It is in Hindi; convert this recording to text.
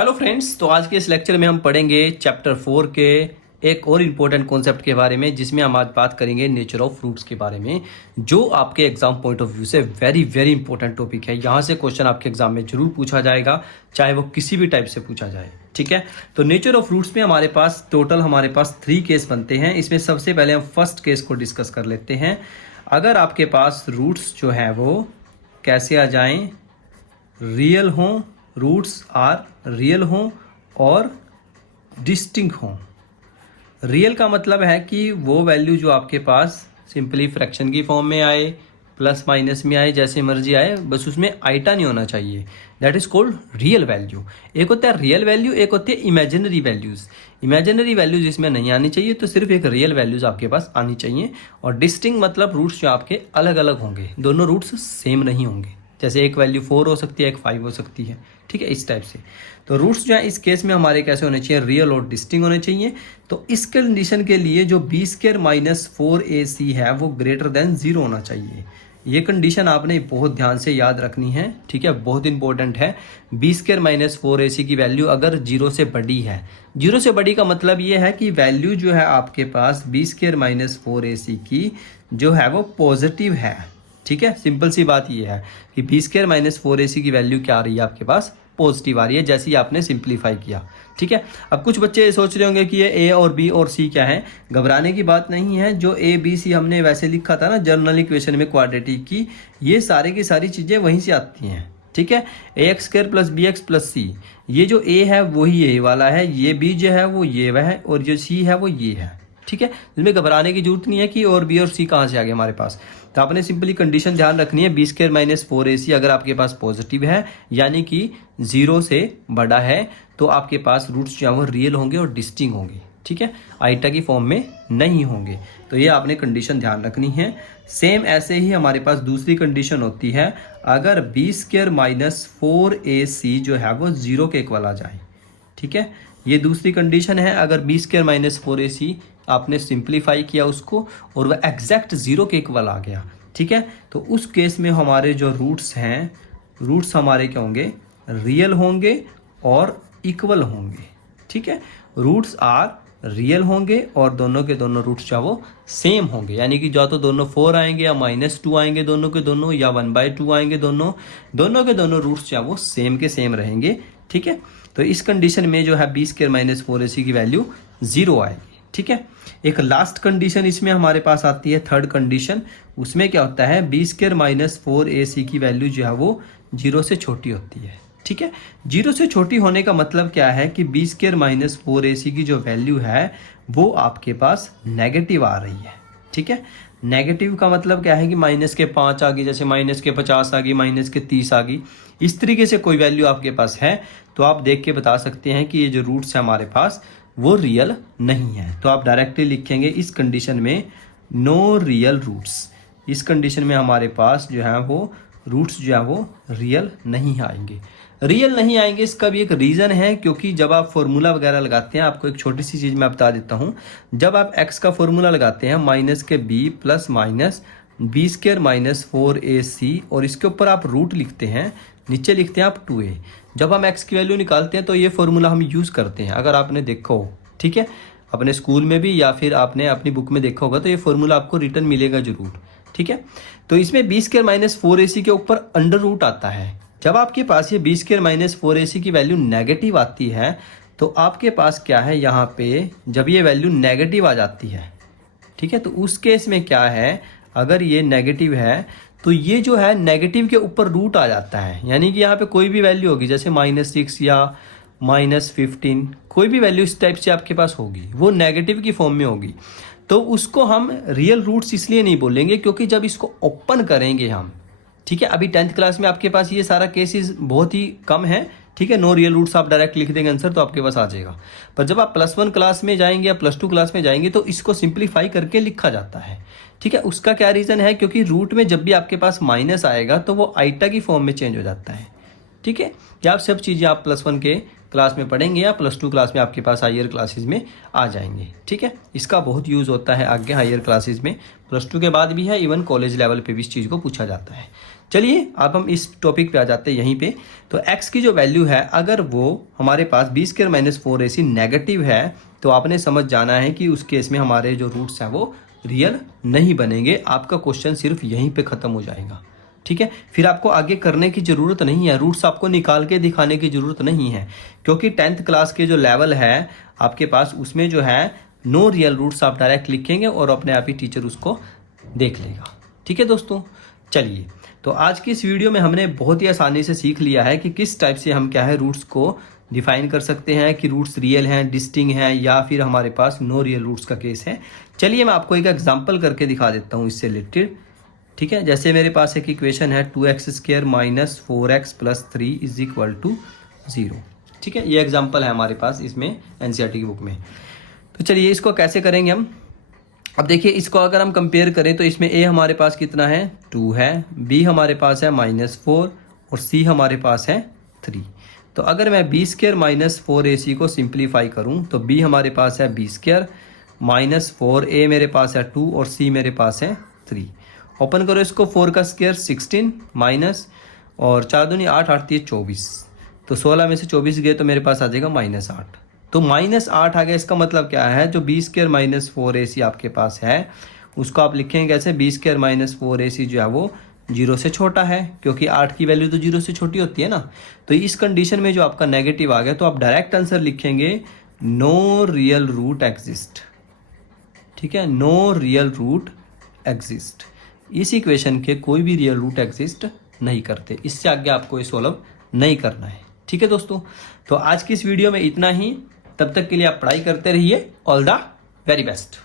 हेलो फ्रेंड्स, तो आज के इस लेक्चर में हम पढ़ेंगे चैप्टर 4 के एक और इम्पोर्टेंट कॉन्सेप्ट के बारे में, जिसमें हम आज बात करेंगे नेचर ऑफ फ्रूट्स के बारे में, जो आपके एग्जाम पॉइंट ऑफ व्यू से वेरी वेरी इंपॉर्टेंट टॉपिक है। यहाँ से क्वेश्चन आपके एग्जाम में जरूर पूछा जाएगा, चाहे वो किसी भी टाइप से पूछा जाए। ठीक है, तो नेचर ऑफ फ्रूट्स में हमारे पास टोटल 3 केस बनते हैं। इसमें सबसे पहले हम फर्स्ट केस को डिस्कस कर लेते हैं। अगर आपके पास रूट्स जो है वो कैसे आ जाएं, रियल हों, रूट्स आर रियल हों और डिस्टिंक्ट हों। रियल का मतलब है कि वो वैल्यू जो आपके पास सिंपली फ्रैक्शन की फॉर्म में आए, प्लस माइनस में आए, जैसे मर्जी आए, बस उसमें आइटा नहीं होना चाहिए। That is called real value. एक होता है रियल वैल्यू, एक होती है इमेजिनरी वैल्यूज। इमेजिनरी वैल्यूज इसमें नहीं आनी चाहिए, तो सिर्फ एक रियल वैल्यूज आपके पास आनी चाहिए। और डिस्टिंक्ट मतलब रूट्स जो आपके अलग अलग होंगे, दोनों रूट्स सेम नहीं होंगे। जैसे एक वैल्यू 4 हो सकती है, एक 5 हो सकती है। ठीक है, इस टाइप से। तो रूट्स जो है इस केस में हमारे कैसे होने चाहिए, रियल और डिस्टिंक्ट होने चाहिए। तो इस कंडीशन के लिए जो b² माइनस 4ac है वो ग्रेटर देन 0 होना चाहिए। ये कंडीशन आपने बहुत ध्यान से याद रखनी है। ठीक है, बहुत इंपॉर्टेंट है। b² माइनस 4ac की वैल्यू अगर 0 से बड़ी है, 0 से बड़ी का मतलब ये है कि वैल्यू जो है आपके पास b² माइनस 4ac की जो है वो पॉजिटिव है। ठीक है, सिंपल सी बात ये है कि b² माइनस 4ac की वैल्यू क्या आ रही है आपके पास, पॉजिटिव आ रही है, जैसे ही आपने सिंप्लीफाई किया। ठीक है, अब कुछ बच्चे सोच रहे होंगे कि ये a और b और c क्या है। घबराने की बात नहीं है। जो a b c हमने वैसे लिखा था ना जनरल इक्वेशन में क्वाड्रेटिक की, ये सारी की सारी चीजें वहीं से आती हैं। ठीक है, ax² plus bx plus c, ये जो a है वही a वाला है, ये b जो है वो ये वह है, और जो c है वो ये है। ठीक है, इसमें घबराने की जरूरत नहीं है कि और b और c कहाँ से आ गए हमारे पास। तो आपने सिंपली कंडीशन ध्यान रखनी है, b² माइनस 4ac अगर आपके पास पॉजिटिव है, यानी कि 0 से बड़ा है, तो आपके पास रूट्स जो है वो रियल होंगे और डिस्टिंक्ट होंगे। ठीक है, आइटा की फॉर्म में नहीं होंगे। तो ये आपने कंडीशन ध्यान रखनी है। सेम ऐसे ही हमारे पास दूसरी कंडीशन होती है, अगर b² माइनस 4ac जो है वो 0 के इक्वल आ जाए। ठीक है, ये दूसरी कंडीशन है। अगर b² माइनस 4ac आपने सिंप्लीफाई किया उसको और वह एग्जैक्ट 0 के इक्वल आ गया। ठीक है, तो उस केस में हमारे जो रूट्स हैं, रूट्स हमारे क्या होंगे, रियल होंगे और इक्वल होंगे। ठीक है, रूट्स आर रियल होंगे और दोनों के दोनों रूट्स जो वो सेम होंगे, यानी कि जो तो दोनों 4 आएंगे या -2 आएंगे दोनों के दोनों, या 1/2 आएंगे दोनों के दोनों रूट्स जो वो सेम के सेम रहेंगे। ठीक है, तो इस कंडीशन में जो है b² माइनस 4ac की वैल्यू 0 आएगी। ठीक है, एक लास्ट कंडीशन इसमें हमारे पास आती है, थर्ड कंडीशन। उसमें क्या होता है, b² माइनस 4ac की वैल्यू जो है वो 0 से छोटी होती है। ठीक है, 0 से छोटी होने का मतलब क्या है कि b² माइनस 4ac की जो वैल्यू है वो आपके पास नेगेटिव आ रही है। ठीक है, नेगेटिव का मतलब क्या है कि -5 आ गई, जैसे -50 आ गई, -30 आ गई। इस तरीके से कोई वैल्यू आपके पास है तो आप देख के बता सकते हैं कि ये जो रूट्स है हमारे पास वो रियल नहीं है। तो आप डायरेक्टली लिखेंगे इस कंडीशन में नो रियल रूट्स। इस कंडीशन में हमारे पास जो है वो रूट्स जो है वो रियल नहीं आएंगे। रियल नहीं आएंगे, इसका भी एक रीज़न है, क्योंकि जब आप फॉर्मूला वगैरह लगाते हैं, आपको एक छोटी सी चीज़ मैं बता देता हूँ। जब आप x का फॉर्मूला लगाते हैं -b plus minus b² minus 4ac और इसके ऊपर आप रूट लिखते हैं, नीचे लिखते हैं आप 2a। जब हम x की वैल्यू निकालते हैं तो ये फॉर्मूला हम यूज़ करते हैं, अगर आपने देखा हो। ठीक है, अपने स्कूल में भी या फिर आपने अपनी बुक में देखा होगा, तो ये फॉर्मूला आपको रिटर्न मिलेगा जरूर। ठीक है, तो इसमें b² माइनस 4ac के ऊपर अंडर रूट आता है। जब आपके पास ये b² माइनस 4ac की वैल्यू नेगेटिव आती है, तो आपके पास क्या है, यहाँ पे जब ये वैल्यू नेगेटिव आ जाती है, ठीक है, तो उस केस में क्या है, अगर ये नेगेटिव है तो ये जो है नेगेटिव के ऊपर रूट आ जाता है, यानी कि यहाँ पे कोई भी वैल्यू होगी, जैसे -6 या -15, कोई भी वैल्यू इस टाइप से आपके पास होगी, वो नेगेटिव की फॉर्म में होगी। तो उसको हम रियल रूट्स इसलिए नहीं बोलेंगे क्योंकि जब इसको ओपन करेंगे हम, ठीक है, अभी 10th क्लास में आपके पास ये सारा केसेस बहुत ही कम है। ठीक है, नो रियल रूट्स आप डायरेक्ट लिख देंगे आंसर तो आपके पास आ जाएगा। पर जब आप +1 क्लास में जाएंगे या +2 क्लास में जाएंगे तो इसको सिंप्लीफाई करके लिखा जाता है। ठीक है, उसका क्या रीज़न है, क्योंकि रूट में जब भी आपके पास माइनस आएगा तो वो आइटा की फॉर्म में चेंज हो जाता है। ठीक है। ये आप सब चीज़ें आप +1 के क्लास में पढ़ेंगे या +2 क्लास में आपके पास हायर क्लासेस में आ जाएंगे, ठीक है। इसका बहुत यूज़ होता है आगे हायर क्लासेस में, +2 के बाद भी है, इवन कॉलेज लेवल पे भी इस चीज़ को पूछा जाता है। चलिए अब हम इस टॉपिक पे आ जाते हैं यहीं पे। तो x की जो वैल्यू है अगर वो हमारे पास b² - 4ac नेगेटिव है तो आपने समझ जाना है कि उस केस में हमारे जो रूट्स हैं वो रियल नहीं बनेंगे। आपका क्वेश्चन सिर्फ यहीं पे ख़त्म हो जाएगा, ठीक है। फिर आपको आगे करने की ज़रूरत नहीं है, रूट्स आपको निकाल के दिखाने की ज़रूरत नहीं है, क्योंकि 10th क्लास के जो लेवल है आपके पास उसमें जो है नो रियल रूट्स आप डायरेक्ट लिखेंगे और अपने आप ही टीचर उसको देख लेगा, ठीक है दोस्तों। चलिए तो आज की इस वीडियो में हमने बहुत ही आसानी से सीख लिया है कि किस टाइप से हम क्या है रूट्स को डिफाइन कर सकते हैं कि रूट्स रियल हैं, डिस्टिंक्ट हैं या फिर हमारे पास नो रियल रूट्स का केस है। चलिए मैं आपको एक एग्जांपल करके दिखा देता हूँ इससे रिलेटेड, ठीक है। जैसे मेरे पास एक इक्वेशन है 2x² - 4x + 3 = 0, ठीक है। ये एग्जांपल है हमारे पास इसमें एनसीईआरटी की बुक में। तो चलिए इसको कैसे करेंगे हम। अब देखिए इसको अगर हम कंपेयर करें तो इसमें a हमारे पास कितना है 2 है, b हमारे पास है -4 और c हमारे पास है 3। तो अगर मैं b² - 4ac को सिंप्लीफाई करूं तो b हमारे पास है b² - 4a मेरे पास है 2 और c मेरे पास है 3। ओपन करो इसको, 4 का स्क्वायर 16 माइनस और 4 दूनी 8, 8 × 24, तो 16 में से 24 गए तो मेरे पास आ जाएगा -8। तो -8 आ गया। इसका मतलब क्या है, जो b² - 4ac आपके पास है उसको आप लिखेंगे कैसे, b² - 4ac जो है वो 0 से छोटा है, क्योंकि 8 की वैल्यू तो 0 से छोटी होती है ना। तो इस कंडीशन में जो आपका नेगेटिव आ गया तो आप डायरेक्ट आंसर लिखेंगे नो रियल रूट एग्जिस्ट, ठीक है। नो रियल रूट एग्जिस्ट, इस इक्वेशन के कोई भी रियल रूट एग्जिस्ट नहीं करते। इससे आगे आपको ये सॉल्व नहीं करना है, ठीक है दोस्तों। तो आज की इस वीडियो में इतना ही, तब तक के लिए आप पढ़ाई करते रहिए। All the very best.